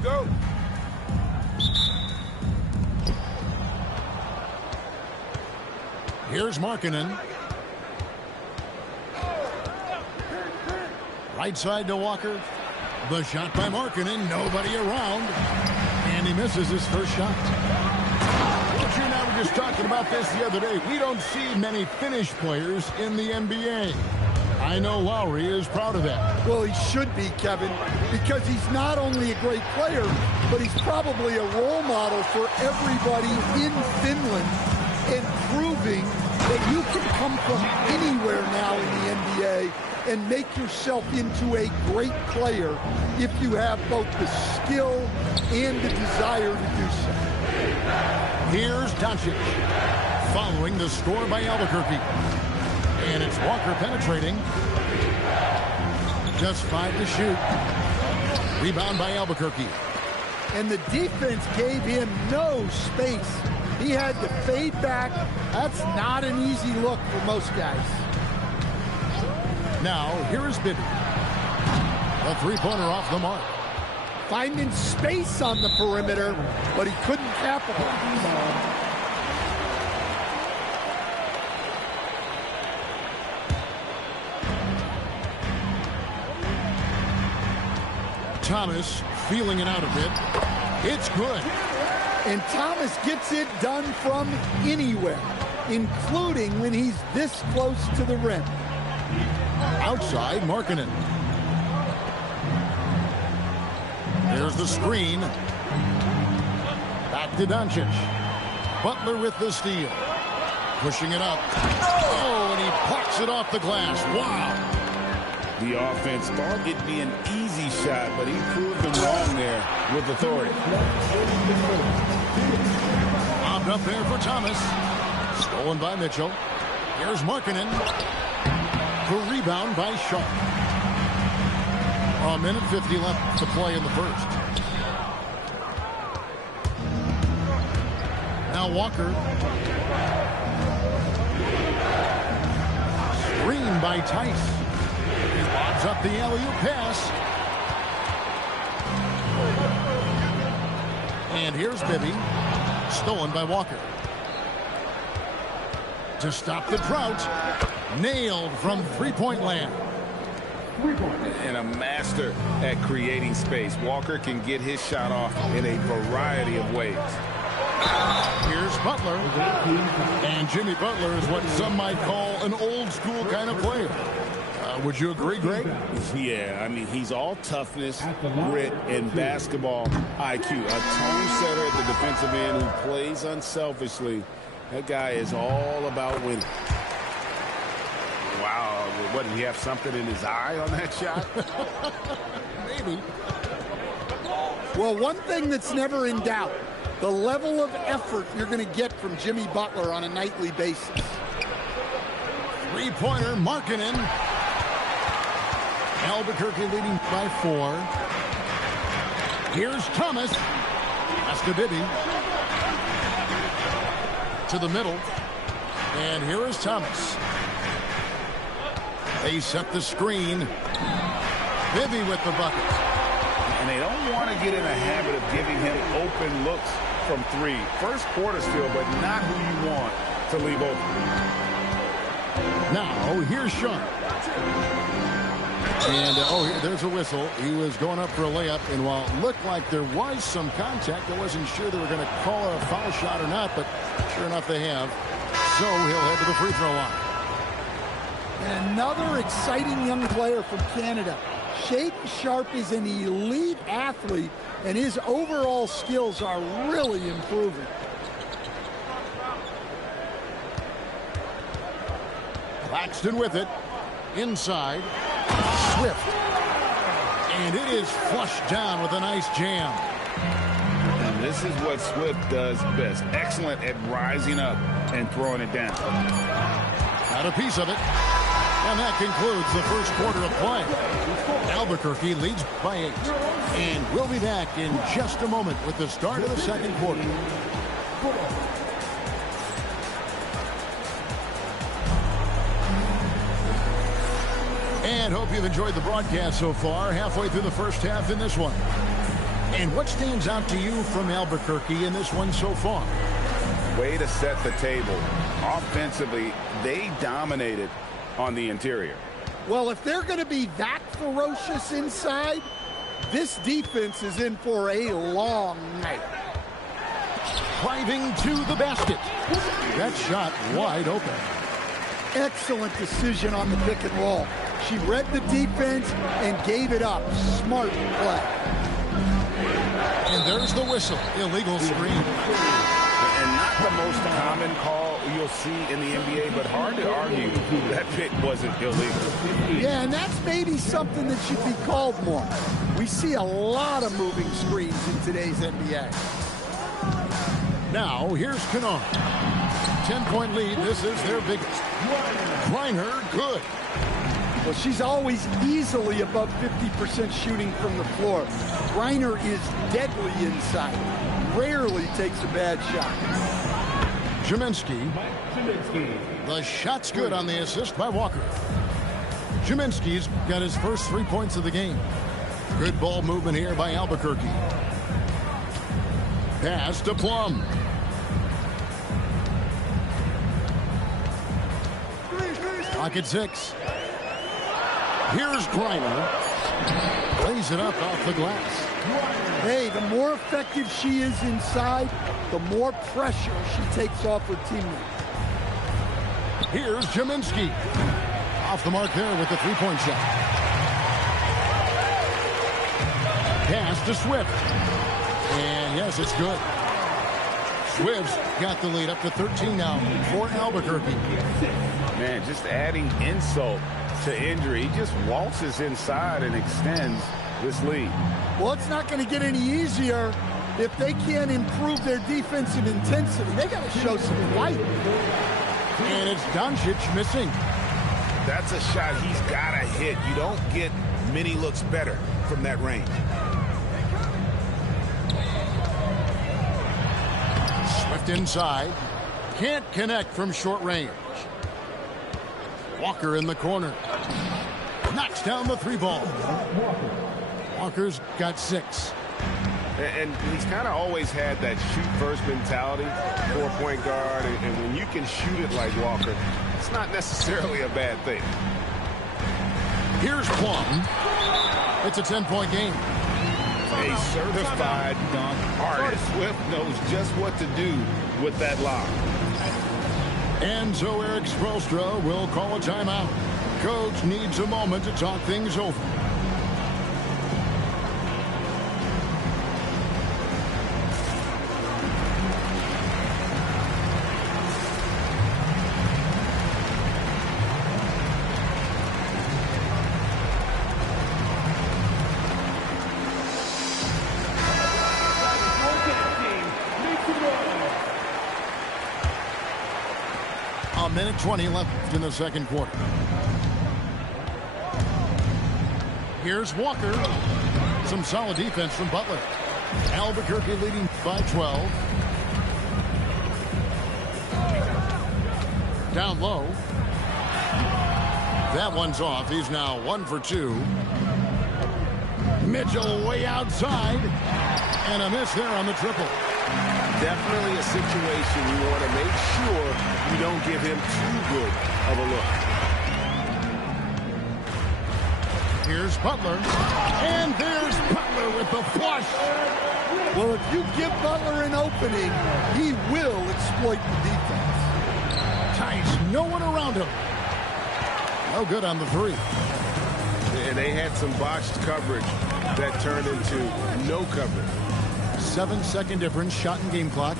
go. Here's Markkanen. Right side to Walker. The shot by Markkanen. Nobody around. And he misses his first shot. But you and I were just talking about this the other day. We don't see many Finnish players in the NBA. I know Lowry is proud of that. Well, he should be, Kevin, because he's not only a great player, but he's probably a role model for everybody in Finland and proving that you can come from anywhere now in the NBA and make yourself into a great player if you have both the skill and the desire to do so. Here's Doncic following the score by Albuquerque. And it's Walker penetrating. Just 5 to shoot. Rebound by Albuquerque. And the defense gave him no space. He had to fade back. That's not an easy look for most guys. Now, here is Bibby. A three-pointer off the mark. Finding space on the perimeter, but he couldn't capitalize. Thomas feeling it out a bit. It's good. And Thomas gets it done from anywhere, including when he's this close to the rim. Outside, Markkanen. There's the screen. Back to Doncic. Butler with the steal. Pushing it up. Oh, and he plucks it off the glass. Wow. The offense thought it'd be an easy shot, but he proved them wrong there with authority. Bobbed up there for Thomas. Stolen by Mitchell. Here's Markkanen. The rebound by Sharp. A minute 50 left to play in the first. Now Walker. Screen by Tice. He lobs up the alley-oop pass. And here's Bibby. Stolen by Walker. To stop the drought. Nailed from three-point land. And a master at creating space. Walker can get his shot off in a variety of ways. Here's Butler. And Jimmy Butler is what some might call an old-school kind of player. Would you agree, Greg? Yeah, I mean, he's all toughness, grit, and basketball IQ. A tone setter at the defensive end who plays unselfishly. That guy is all about winning. Wow, what, did he have something in his eye on that shot? Maybe. Well, one thing that's never in doubt, the level of effort you're going to get from Jimmy Butler on a nightly basis. Three-pointer, Markkanen. Albuquerque leading by 4. Here's Thomas. Pass to Bibby. To the middle. And here is Thomas. They set the screen. Bibby with the bucket. And they don't want to get in a habit of giving him open looks from 3. First quarter still, but not who you want to leave open. Now, here's Sean. And, there's a whistle. He was going up for a layup, and while it looked like there was some contact, I wasn't sure they were going to call a foul shot or not, but sure enough they have. So he'll head to the free throw line. And another exciting young player from Canada. Shaden Sharp is an elite athlete, and his overall skills are really improving. Claxton with it. Inside. Swift. And it is flushed down with a nice jam. And this is what Swift does best. Excellent at rising up and throwing it down. Got a piece of it. And that concludes the first quarter of play. Albuquerque leads by 8. And we'll be back in just a moment with the start of the second quarter. And hope you've enjoyed the broadcast so far. Halfway through the first half in this one. And what stands out to you from Albuquerque in this one so far? Way to set the table. Offensively, they dominated on the interior. Well, if they're going to be that ferocious inside, this defense is in for a long night. Driving to the basket. That shot wide open. Excellent decision on the pick and roll. She read the defense and gave it up. Smart play. And there's the whistle. Illegal screen. And not the most common call you'll see in the NBA, but hard to argue that pick wasn't illegal. Yeah, and that's maybe something that should be called more. We see a lot of moving screens in today's NBA. Now, here's Kennard. 10-point lead. This is their biggest. Griner, good. Well, she's always easily above 50% shooting from the floor. Griner is deadly inside. Rarely takes a bad shot. Jaminski. The shot's good on the assist by Walker. Jaminski's got his first 3 points of the game. Good ball movement here by Albuquerque. Pass to Plum. Clock at 6. Here's Griner. Plays it up off the glass. Hey, the more effective she is inside, the more pressure she takes off her teammates. Here's Jaminski. Off the mark there with the three-point shot. Pass to Swift. And yes, it's good. Swift's got the lead up to 13 now for Albuquerque. Man, just adding insult to injury. He just waltzes inside and extends this lead. Well, it's not going to get any easier if they can't improve their defensive intensity. They got to show some fight. And it's Doncic missing. That's a shot he's got to hit. You don't get many looks better from that range. Swift inside. Can't connect from short range. Walker in the corner. Knocks down the three ball. Walker's got 6. And he's kind of always had that shoot-first mentality for a point guard. And when you can shoot it like Walker, it's not necessarily a bad thing. Here's Plum. It's a 10-point game. A certified dunk artist. Swift knows just what to do with that lob. And so Eric Spoelstra will call a timeout. Coach needs a moment to talk things over. A minute 20 left in the second quarter. Here's Walker. Some solid defense from Butler. Albuquerque leading by 12. Down low. That one's off. He's now 1 for 2. Mitchell way outside. And a miss there on the triple. Definitely a situation you want to make sure you don't give him too good of a look. Here's Butler. And there's Butler with the flush. Well, if you give Butler an opening, he will exploit the defense. Ties no one around him. No good on the three. And they had some botched coverage that turned into no coverage. 7-second difference, shot and game clock.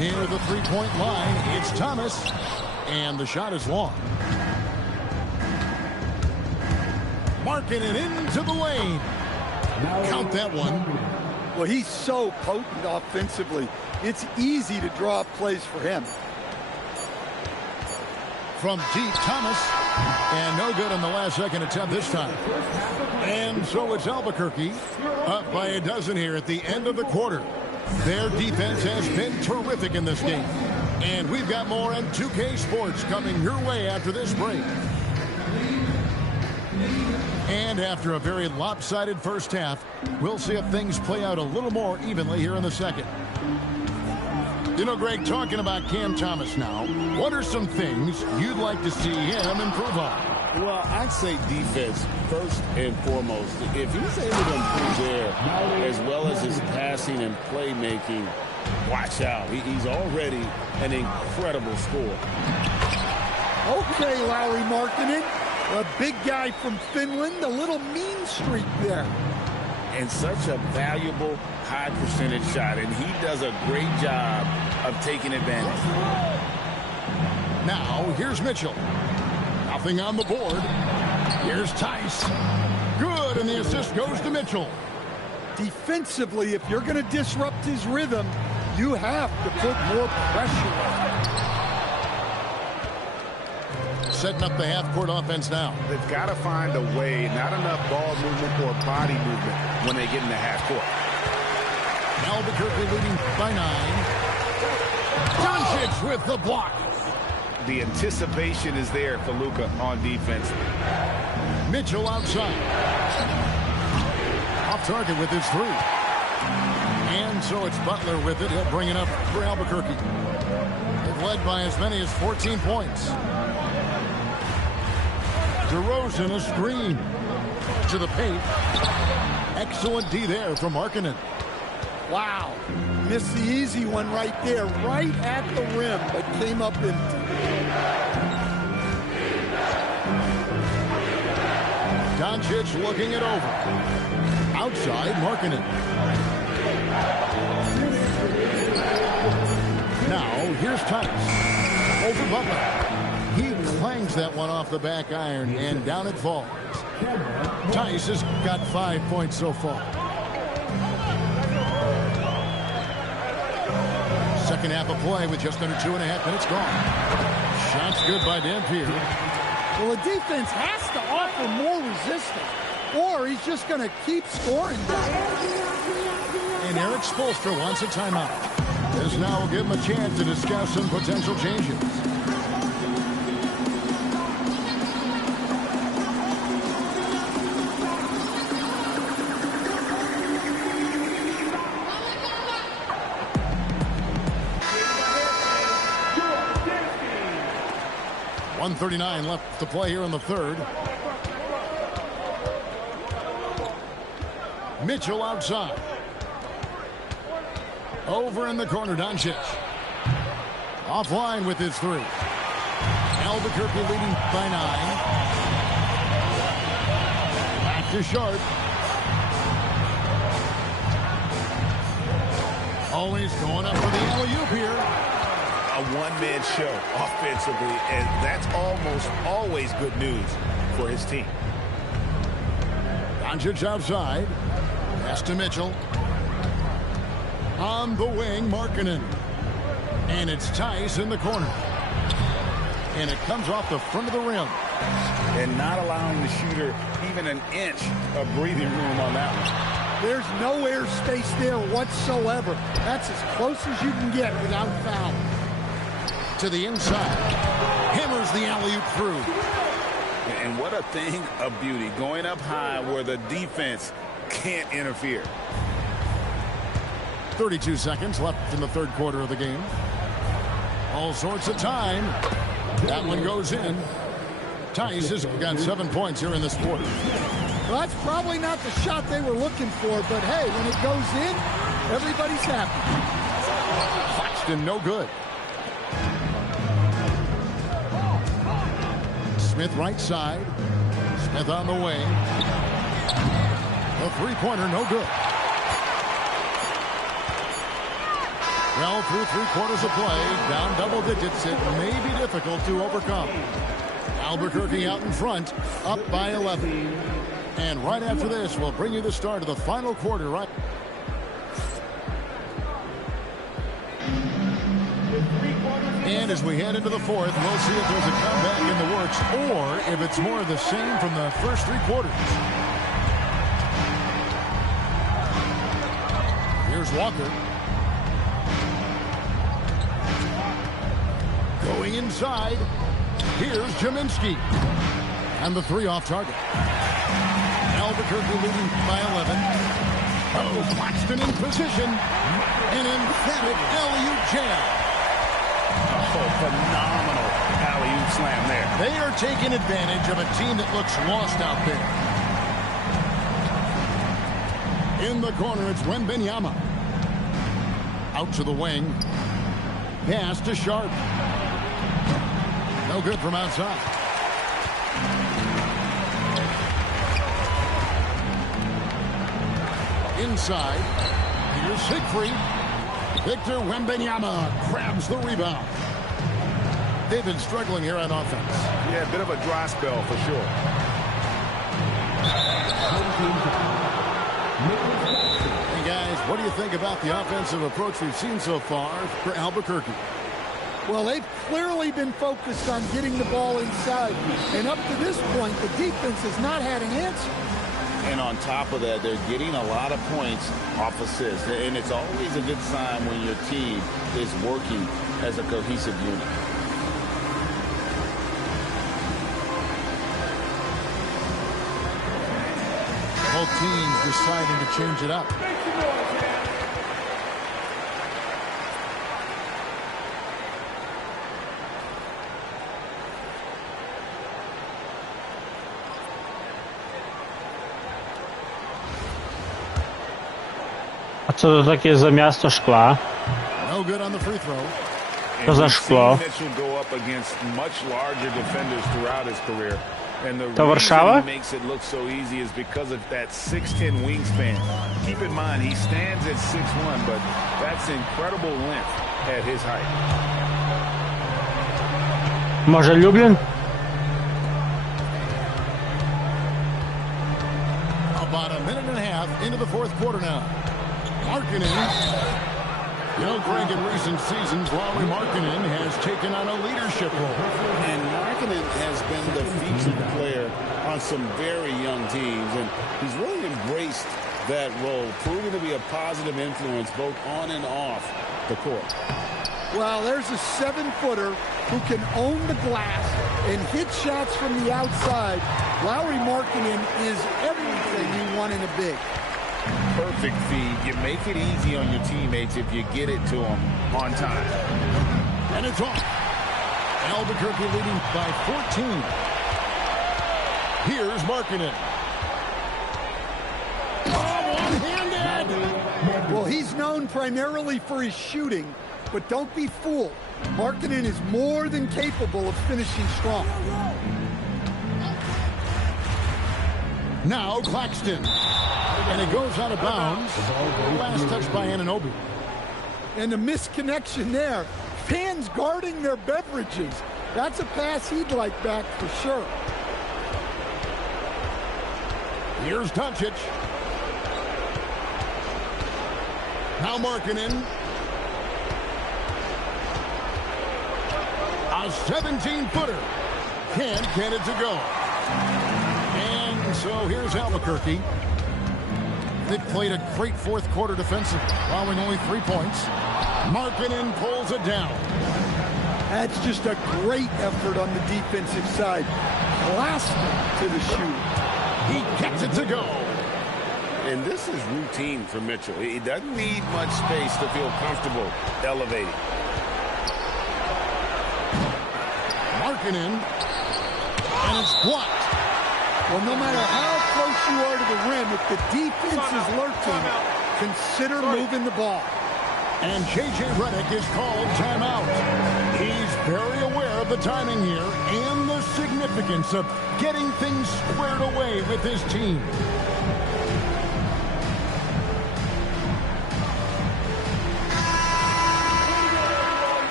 Near the three-point line, it's Thomas. And the shot is long. Marking it into the lane. Count that one. Well, he's so potent offensively. It's easy to draw up plays for him. From deep, Thomas. And no good on the last second attempt this time. And so it's Albuquerque up by a dozen here at the end of the quarter. Their defense has been terrific in this game. And we've got more on 2K Sports coming your way after this break. And after a very lopsided first half, we'll see if things play out a little more evenly here in the second. You know, Greg, talking about Cam Thomas now, what are some things you'd like to see him improve on? Well, I'd say defense first and foremost. If he's able to improve there, as well as his passing and playmaking, watch out. He's already an incredible scorer. Okay, Lauri Markkanen, a big guy from Finland, a little mean streak there. And such a valuable high percentage shot, and he does a great job of taking advantage. Now, here's Mitchell. Nothing on the board. Here's Tice. Good, and the assist goes to Mitchell. Defensively, if you're going to disrupt his rhythm, you have to put more pressure on. Setting up the half-court offense now. They've got to find a way, not enough ball movement or body movement when they get in the half-court. Albuquerque leading by 9. Doncic with the block. The anticipation is there for Luka on defense. Mitchell outside. Off target with his 3. And so it's Butler with it. He'll bring it up for Albuquerque. They've led by as many as 14 points. DeRozan a screen to the paint. Excellent D there from Markkanen. Wow. Missed the easy one right there, right at the rim, but came up empty. Doncic looking it over. Outside, Markkanen. Now, here's Tice. Over Butler. He clangs that one off the back iron, and down it falls. Tice has got 5 points so far. Second half of play with just under 2.5 minutes gone. Shots good by Dampier. Well, the defense has to offer more resistance, or he's just going to keep scoring. And Eric Spoelstra wants a timeout. This now will give him a chance to discuss some potential changes. .139 left to play here in the third. Mitchell outside. Over in the corner, Doncic. Offline with his 3. Albuquerque leading by 9. Back to Sharp. Always going up for the alley-oop here. A one-man show offensively, and that's almost always good news for his team. Doncic outside. Pass to Mitchell. On the wing, Markkanen. And it's Tice in the corner. And it comes off the front of the rim. And not allowing the shooter even an inch of breathing room on that one. There's no air space there whatsoever. That's as close as you can get without foul. To the inside. Hammers the alley-oop through. And what a thing of beauty. Going up high where the defense can't interfere. 32 seconds left in the third quarter of the game. All sorts of time. That one goes in. Tice has got 7 points here in this quarter. Well, that's probably not the shot they were looking for, but hey, when it goes in, everybody's happy. Claxton, no good. Smith right side. Smith on the wing. The three-pointer, no good. Well, through 3 quarters of play, down double digits, it may be difficult to overcome. Albuquerque out in front, up by 11. And right after this, we'll bring you the start of the final quarter. Right. And as we head into the fourth, we'll see if there's a comeback in the works or if it's more of the same from the first 3 quarters. Here's Walker. Going inside. Here's Jaminski. And the 3 off target. Albuquerque leading by 11. Oh, Claxton in position. An emphatic alley-oop jam. Oh, phenomenal alley-oop slam there. They are taking advantage of a team that looks lost out there. In the corner, it's Wembanyama. Out to the wing. Pass to Sharp. No good from outside. Inside. Here's Siegfried. Victor Wembanyama grabs the rebound. They've been struggling here on offense. Yeah, a bit of a dry spell for sure. Hey, guys, what do you think about the offensive approach we've seen so far for Albuquerque? Well, they've clearly been focused on getting the ball inside. And up to this point, the defense has not had an answer. And on top of that, they're getting a lot of points off assists. And it's always a good sign when your team is working as a cohesive unit. Both teams deciding to change it up. A co to takie za miasto szkla? No good on the free throw. To za szklo? Mitchell go up against much larger defenders throughout his career. And the To reason Warszawa? he makes it look so easy is because of that 6'10 wingspan. Keep in mind, he stands at 6'1", but that's incredible length at his height. Może Lublin? About a minute and a half into the fourth quarter now. Markkanen. You know, Greg, in recent seasons, Lauri Markkanen has taken on a leadership role. And Markkanen has been the featured player on some very young teams, and he's really embraced that role, proving to be a positive influence both on and off the court. Well, there's a 7-footer who can own the glass and hit shots from the outside. Lauri Markkanen is everything you want in a big. Perfect feed. You make it easy on your teammates if you get it to them on time. And it's off. Albuquerque leading by 14. Here's Markkanen. Oh, one-handed! Well, he's known primarily for his shooting, but don't be fooled. Markkanen is more than capable of finishing strong. Now Claxton. And it goes out of bounds. Last touch by Anunoby. And the misconnection there. Fans guarding their beverages. That's a pass he'd like back for sure. Here's Doncic. Now Markkanen. A 17-footer. Can't get it to go. And so here's Albuquerque. They've played a great fourth quarter defensively, allowing only 3 points. Markkanen pulls it down. That's just a great effort on the defensive side. Blasting to the shoot. He gets it to go. And this is routine for Mitchell. He doesn't need much space to feel comfortable elevating. Markkanen. And it's blocked. Well, no matter how close you are to the rim, if the defense is lurking, consider moving the ball. And J.J. Redick is called timeout. He's very aware of the timing here and the significance of getting things squared away with his team.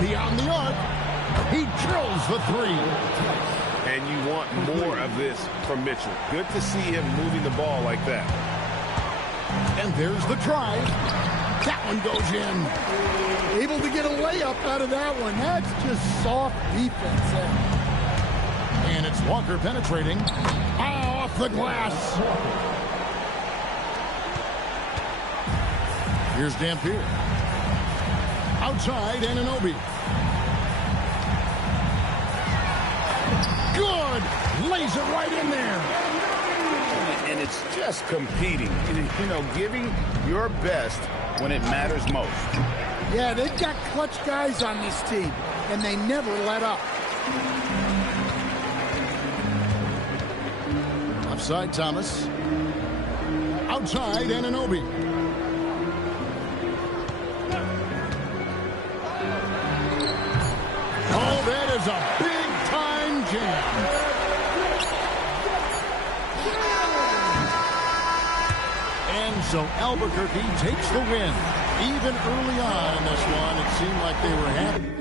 Beyond the arc, he drills the three. And you want more of this from Mitchell. Good to see him moving the ball like that. And there's the drive. That one goes in. Able to get a layup out of that one. That's just soft defense. And it's Walker penetrating. Off the glass. Here's Dampier. Outside, Anunoby. lays it right in there. And it's just competing, you know, giving your best when it matters most. Yeah, they've got clutch guys on this team, and they never let up. Offside Thomas. Outside Anunoby. Oh, that is a big-time jam. And so Albuquerque takes the win. Even early on in this one, it seemed like they were happy.